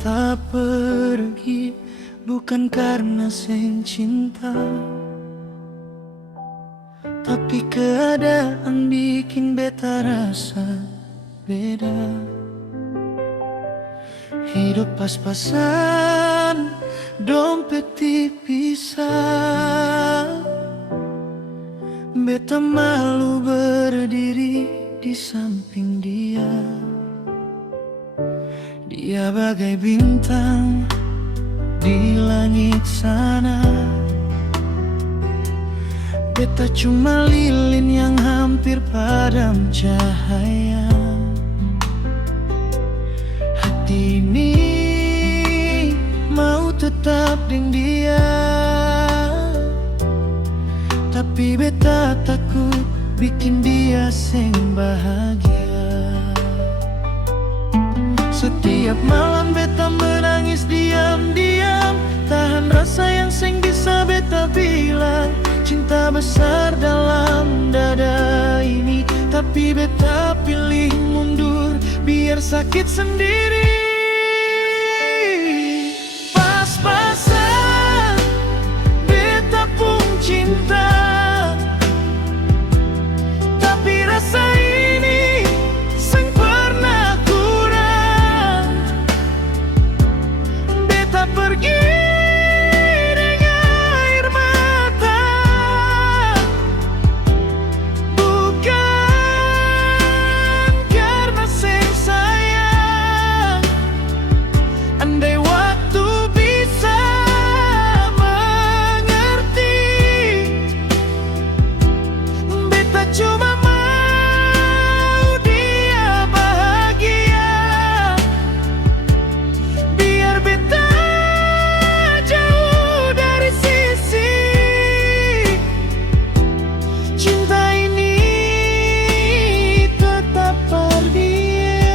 beta pergi bukan karena sing cinta, tapi keadaan bikin beta rasa beda. Hidup pas-pasan, dompet dipisah. Beta malu berdiri di samping dia. Dia bagai bintang di langit sana. Beta cuma lilin yang hampir padam cahaya. Hati ini mau tetap dengan dia, tapi beta takut bikin dia sing bahagia. Setiap malam beta menangis diam-diam, tahan rasa yang sing bisa beta bilang. Cinta besar dalam dada ini, tapi beta pilih mundur biar sakit sendiri. Pas-pasan beta pun cinta, tapi rasa ini sing pernah kurang. Beta pergi dengan air mata, bukan karena sing sayang. Andai waktu bisa mengerti, beta cuma mau dia bahagia. Biar beta jauh dari sisi, cinta ini tetap perdia.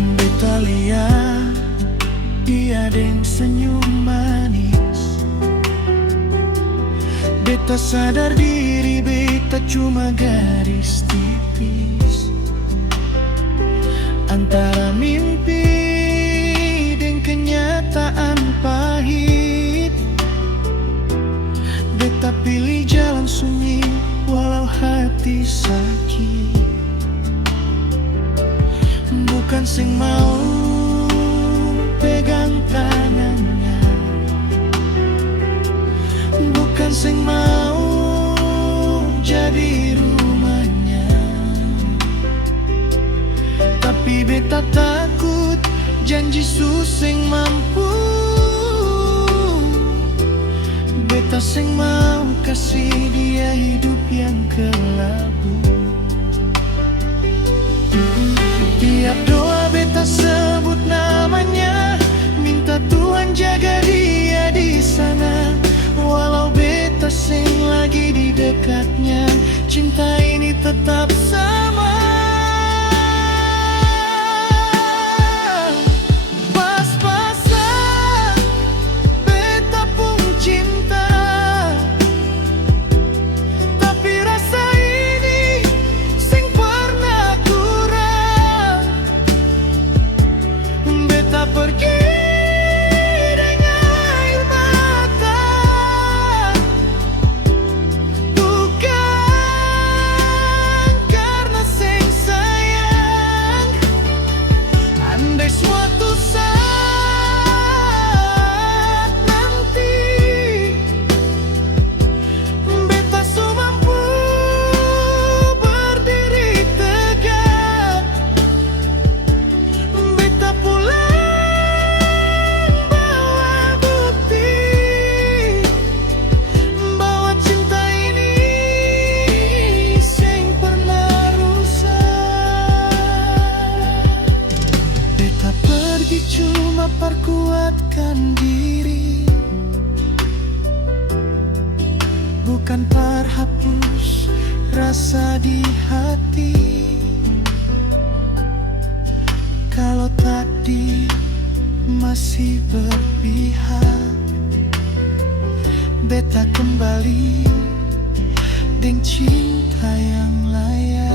Beta lihat dia deng senyum manis. Beta sadar diri beta cuma garis tipis antara mimpi dan kenyataan pahit. Beta pilih jalan sunyi walau hati sakit. Bukan sing mau pegang tangannya, bukan sing mau jadi rumahnya, tapi beta takut janji susing mampu. Beta sing mau kasih dia hidup yang kelabu. Tiap doa beta sebut namanya, minta Tuhan jaga dia di sana. Walau beta sing lagi di dekatnya, cinta ini tetap sama. Pas-pasan beta pun cinta, tapi rasa ini sing pernah kurang. Beta pergi dengan air mata, bukan karena sing sayang. Andai suatu saat nanti beta mampu berdiri tegak, beta pulang bawa bukti bahwa cinta ini sing pernah rusak. Beta pergi cuma perkuatkan diri, bukan perhapus rasa di hati. Kalau tadi masih berpihak, beta kembali deng cinta yang layak.